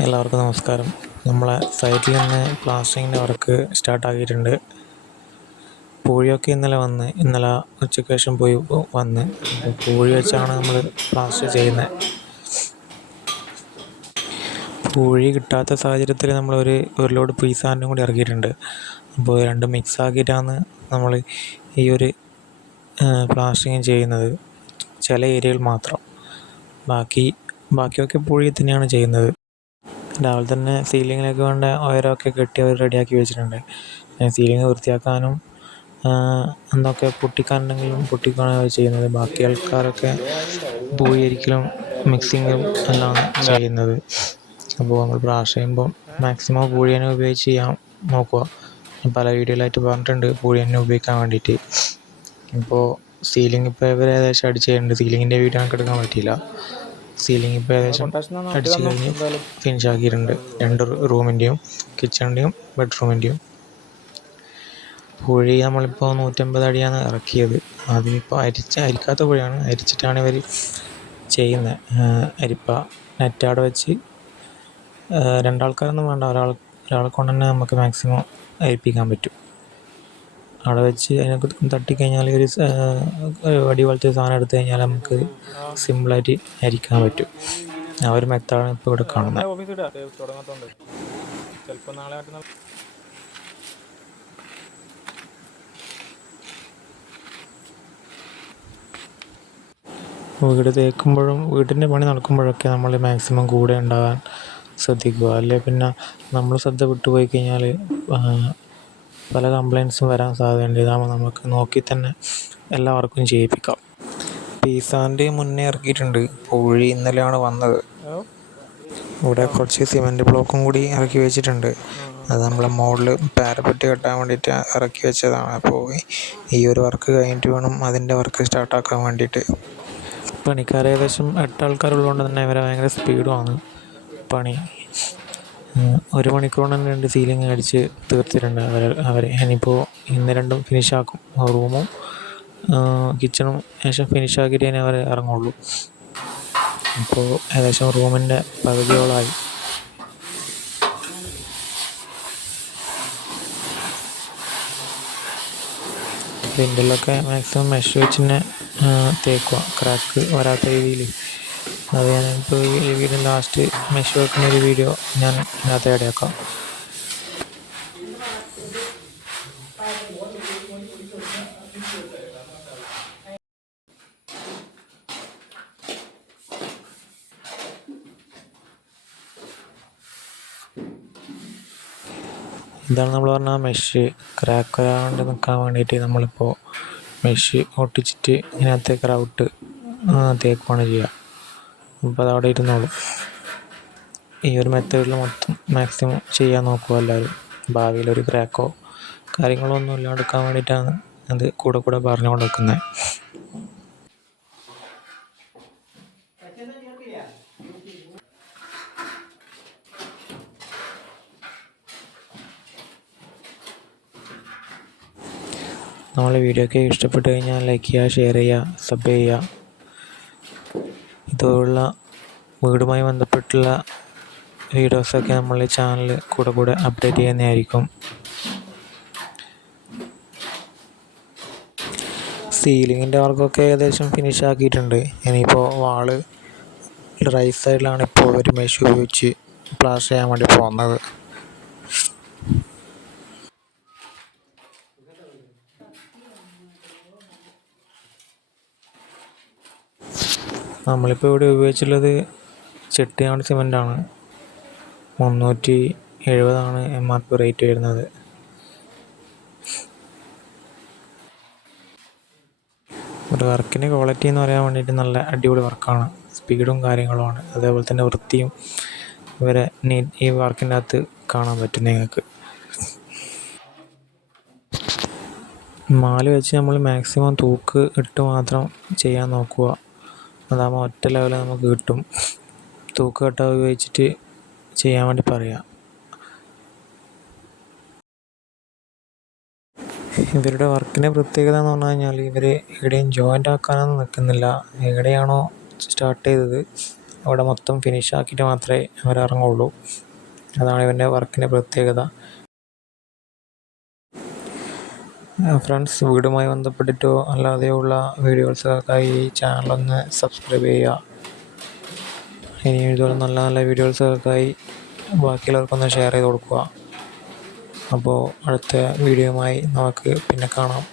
എല്ലാവർക്കും നമസ്കാരം. നമ്മളെ സൈറ്റിൽ നിന്ന് പ്ലാസ്റ്ററിങ്ങിന്റെ വർക്ക് സ്റ്റാർട്ടാക്കിയിട്ടുണ്ട് പൂഴിയൊക്കെ ഇന്നലെ വന്ന് ഇന്നലെ ഉച്ചയ്ക്ക് ശേഷം പോയി വന്ന്. പൂഴി വെച്ചാണ് നമ്മൾ പ്ലാസ്റ്റർ ചെയ്യുന്നത്. പൂഴി കിട്ടാത്ത സാഹചര്യത്തിൽ നമ്മളൊരു ഒരു ലോഡ് പീസാന്റും കൂടി ഇറക്കിയിട്ടുണ്ട്. അപ്പോൾ രണ്ടും മിക്സ് ആക്കിയിട്ടാണ് നമ്മൾ ഈ ഒരു പ്ലാസ്റ്ററിങ് ചെയ്യുന്നത്. ചില ഏരിയയിൽ മാത്രം. ബാക്കി ബാക്കിയൊക്കെ പൂഴി തന്നെയാണ് ചെയ്യുന്നത്. രാവിലെ തന്നെ സീലിങ്ങിലേക്ക് വേണ്ട ഉയരമൊക്കെ കെട്ടി അവർ റെഡിയാക്കി വെച്ചിട്ടുണ്ട്. സീലിംഗ് വൃത്തിയാക്കാനും എന്തൊക്കെ പൊട്ടിക്കാനുണ്ടെങ്കിലും പൊട്ടിക്കുകയാണ് ചെയ്യുന്നത്. ബാക്കി ആൾക്കാരൊക്കെ പൂരിക്കലും മിക്സിങ്ങും എല്ലാം ചെയ്യുന്നത്. അപ്പോൾ നമ്മൾ ബ്രാഷ് ചെയ്യുമ്പോൾ മാക്സിമം പൂഴിയനെ ഉപയോഗിച്ച് ചെയ്യാൻ നോക്കുക. പല വീഡിയോയിലായിട്ട് പറഞ്ഞിട്ടുണ്ട് പൂഴിയനെ ഉപയോഗിക്കാൻ വേണ്ടിയിട്ട്. ഇപ്പോൾ സീലിംഗ് ഇപ്പോൾ ഇവർ ഏകദേശം അടിച്ച് ചെയ്യുന്നുണ്ട് സീലിങ്ങിന്റെ വീഡിയോ നമുക്ക് എടുക്കാൻ പറ്റിയില്ല. സീലിംഗ് ഇപ്പോൾ ഏകദേശം അടിച്ചു കഴിഞ്ഞ് ഫിനിഷ് ആക്കിയിട്ടുണ്ട്. രണ്ട് റൂമിന്റെയും കിച്ചണിന്റെയും ബെഡ്റൂമിന്റെയും കുഴി നമ്മളിപ്പോൾ നൂറ്റമ്പത് അടിയാണ് ഇറക്കിയത്. അതിനിപ്പോൾ അരിച്ച അരിക്കാത്ത കുഴിയാണ് അരിച്ചിട്ടാണ് ഇവർ ചെയ്യുന്നത് അരിപ്പ നെറ്റാട് വെച്ച് രണ്ടാൾക്കാരൊന്നും വേണ്ട. ഒരാൾ ഒരാളെ കൊണ്ട് തന്നെ നമുക്ക് മാക്സിമം അരിപ്പിക്കാൻ പറ്റും. അവിടെ വെച്ച് അതിനൊക്കെ തട്ടിക്കഴിഞ്ഞാൽ ഒരു വടി പോലത്തെ സാധനം എടുത്തു കഴിഞ്ഞാൽ നമുക്ക് സിമ്പിളായിട്ട് അരിക്കാൻ പറ്റും. ആ ഒരു മെത്തേഡാണ് ഇപ്പോൾ ഇവിടെ കാണുന്നത്. വീട് തേക്കുമ്പോഴും വീടിന്റെ പണി നടക്കുമ്പോഴൊക്കെ നമ്മൾ മാക്സിമം കൂടെ ഉണ്ടാകാൻ ശ്രദ്ധിക്കുക. അല്ലെ പിന്നെ നമ്മൾ ശ്രദ്ധ വിട്ടുപോയി കഴിഞ്ഞാൽ പല കംപ്ലയിൻസും വരാൻ സാധ്യതയുണ്ട്. ഇതാകുമ്പോൾ നമുക്ക് നോക്കി തന്നെ എല്ലാവർക്കും ചെയ്യിപ്പിക്കാം. പീസാന്റെ മുന്നേ ഇറക്കിയിട്ടുണ്ട്. പൂഴി ഇന്നലെയാണ് വന്നത്. ഇവിടെ കുറച്ച് സിമന്റ് ബ്ലോക്കും കൂടി ഇറക്കി വെച്ചിട്ടുണ്ട്. അത് നമ്മളെ മോളിൽ പാരപ്പറ്റ് കെട്ടാൻ വേണ്ടിയിട്ട് ഇറക്കി വെച്ചതാണ്. അപ്പോൾ ഈ ഒരു വർക്ക് കഴിഞ്ഞിട്ട് വേണം അതിന്റെ വർക്ക് സ്റ്റാർട്ടാക്കാൻ വേണ്ടിയിട്ട്. പണിക്കാർ ഏകദേശം എട്ട് ആൾക്കാരുള്ളതുകൊണ്ട് തന്നെ ഇവരെ ഭയങ്കര സ്പീഡുമാണ് പണി ഒരു മണിക്കൂർ കൊണ്ട് രണ്ട് സീലിംഗ് അടിച്ച് തീർത്തിട്ടുണ്ട് അവർ അവർ ഇനിയിപ്പോൾ ഇന്ന് രണ്ടും ഫിനിഷാക്കും റൂമും കിച്ചണും ഏകദേശം തന്നെ അവർ ഇറങ്ങുള്ളൂ. ഇപ്പോൾ ഏകദേശം റൂമിന്റെ പകുതിയോളമായി വിൻഡലൊക്കെ മാക്സിമം മെഷ് വെച്ച് തന്നെ തേക്കുക ക്രാക്ക് വരാത്ത രീതിയിൽ. അത് ഞാനിപ്പോൾ ഈ വീഡിയോ ലാസ്റ്റ് മെഷ് വെക്കുന്ന ഒരു വീഡിയോ ഞാൻ ഇതിനകത്ത് ആഡ് ആക്കാം ഇതാണ് നമ്മൾ പറഞ്ഞ മെഷ് ക്രാക്ക് വരാണ്ട് നിൽക്കാൻ വേണ്ടിയിട്ട് നമ്മളിപ്പോൾ മെഷ് ഒട്ടിച്ചിട്ട് ഇതിനകത്തേക്ക് റൗട്ട് തേക്കുവാണ് ചെയ്യുക അപ്പോൾ അതവിടെ ഇരുന്നോളും. ഈ ഒരു മെത്തേഡിൽ മൊത്തം മാക്സിമം ചെയ്യാൻ നോക്കുക എല്ലാവരും? ഭാവിയിൽ ഒരു ക്രാക്കോ കാര്യങ്ങളോ ഒന്നും ഇല്ലാണ്ടിരിക്കാൻ വേണ്ടിയിട്ടാണ് അത് കൂടെ കൂടെ പറഞ്ഞു കൊടുക്കുന്നത് നമ്മളെ വീഡിയോ ഒക്കെ ഇഷ്ടപ്പെട്ട് കഴിഞ്ഞാൽ ലൈക്ക് ചെയ്യുക ഷെയർ ചെയ്യുക സബ് ചെയ്യുക. ഇതുപോലുള്ള വീടുമായി ബന്ധപ്പെട്ടുള്ള വീഡിയോസൊക്കെ നമ്മൾ ചാനൽ കൂടെ കൂടെ അപ്ഡേറ്റ് ചെയ്യുന്നതായിരിക്കും. സീലിങ്ങിന്റെ വർക്കൊക്കെ ഏകദേശം ഫിനിഷ് ആക്കിയിട്ടുണ്ട്. ഇനിയിപ്പോൾ വാൾ റൈറ്റ് സൈഡിലാണ് ഇപ്പോൾ ഒരു മെഷ് ഉപയോഗിച്ച് പ്ലാസ്റ്റർ ചെയ്യാൻ വേണ്ടി പോകുന്നത്. നമ്മളിപ്പോൾ ഇവിടെ ഉപയോഗിച്ചുള്ളത് ചെട്ടിനാട് സിമന്റാണ് മുന്നൂറ്റി എഴുപതാണ് എം ആർ പി റേറ്റ് വരുന്നത്. ഒരു വർക്കിന്റെ ക്വാളിറ്റി എന്ന് പറയാൻ വേണ്ടിയിട്ട് നല്ല അടിപൊളി വർക്കാണ് സ്പീഡും കാര്യങ്ങളുമാണ് അതേപോലെ തന്നെ വൃത്തിയും ഇവരെ ഈ വർക്കിന്റെ അകത്ത് കാണാൻ പറ്റും നിങ്ങൾക്ക്. മാൽ വെച്ച് നമ്മൾ മാക്സിമം തൂക്ക് ഇട്ട് മാത്രം ചെയ്യാൻ നോക്കുക. അതാകുമ്പോൾ ഒറ്റ ലെവലിൽ നമുക്ക് കിട്ടും. തൂക്കുകട്ട ഉപയോഗിച്ചിട്ട് ചെയ്യാൻ വേണ്ടി പറയാം. ഇവരുടെ വർക്കിന്റെ പ്രത്യേകത എന്ന് പറഞ്ഞു കഴിഞ്ഞാൽ ഇവർ എവിടെയും ജോയിന്റ് ആക്കാനൊന്നും നിൽക്കുന്നില്ല എവിടെയാണോ സ്റ്റാർട്ട് ചെയ്തത് അവിടെ മൊത്തം ഫിനിഷ് ആക്കിയിട്ട് മാത്രമേ അവർ ഇറങ്ങുള്ളൂ. അതാണ് ഇവന്റെ വർക്കിന്റെ പ്രത്യേകത. ഫ്രണ്ട്സ് വീടുമായി ബന്ധപ്പെട്ടിട്ടോ അല്ലാതെയുള്ള ഈ ചാനലൊന്ന് സബ്സ്ക്രൈബ് ചെയ്യുക. ഇനി ഇതുപോലെ നല്ല നല്ല വീഡിയോസുകൾക്കായി ബാക്കിയുള്ളവർക്കൊന്ന് ഷെയർ ചെയ്ത് കൊടുക്കുക. അപ്പോൾ അടുത്ത വീഡിയോയുമായി നമുക്ക് പിന്നെ കാണാം.